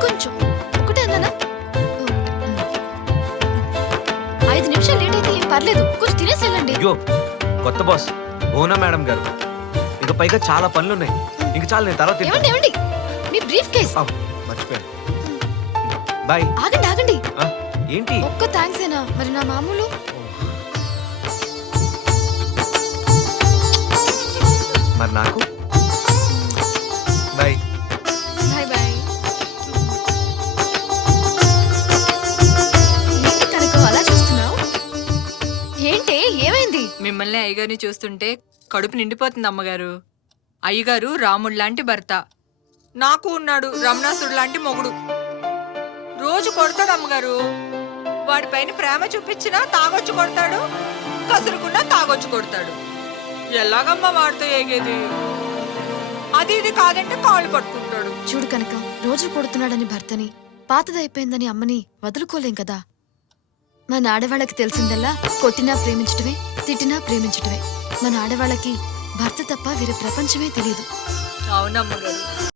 ఇంకొంచెం ఒకటే అన్నానా 5 నిమిషాలు లేట్ అయితే ఏం పర్లేదు, కొంచెం తినేసి వెళ్ళండి. అయ్యో కొత్త బాస్ భువన మేడం గారు, ఇక పైగా చాలా పనులున్నాయి. ఇంక చాలు, నేను తర్వాత ఏమండి ఏమండి, మీ బ్రీఫ్ కేస్. మర్చిపోయాను. బాయ్. ఆగండి ఆగండి, ఏంటి? ఒక్క థ్యాంక్స్ ఏనా మరి నా మామూలు? మరి నాకు బాయ్. Bye bye. ఏంటి కనకం అలా చూస్తున్నావు? ఏంటి ఏమైంది? మిమ్మల్ని అయ్యగారిని చూస్తుంటే కడుపు నిండిపోతుంది అమ్మగారు. అయ్యగారు రాముడు లాంటి భర్త, నాకు ఉన్నాడు రమణాసుడు లాంటి మొగుడు. రోజు కొడతాడు అమ్మగారు. వాడిపైన ప్రేమ చూపించినా తాగొచ్చు కొడతాడు, కసురుకున్నా తాగొచ్చు కొడతాడు. ఎలాగమ్మా వాడితో ఏగేది? అది ఇది కాదంటే కాళ్ళు పట్టుకుంటాడు. చూడు కనకం, రోజు కొడుతున్నాడని భర్తని, పాతదైపోయిందని అమ్మని వదులుకోలేం కదా. మన ఆడవాళ్ళకి తెలిసిందల్లా కొట్టినా ప్రేమించటమే, తిట్టినా ప్రేమించటమే. మన ఆడవాళ్ళకి భర్త తప్ప వేరే ప్రపంచమే తెలియదు. అవునమ్మగారు.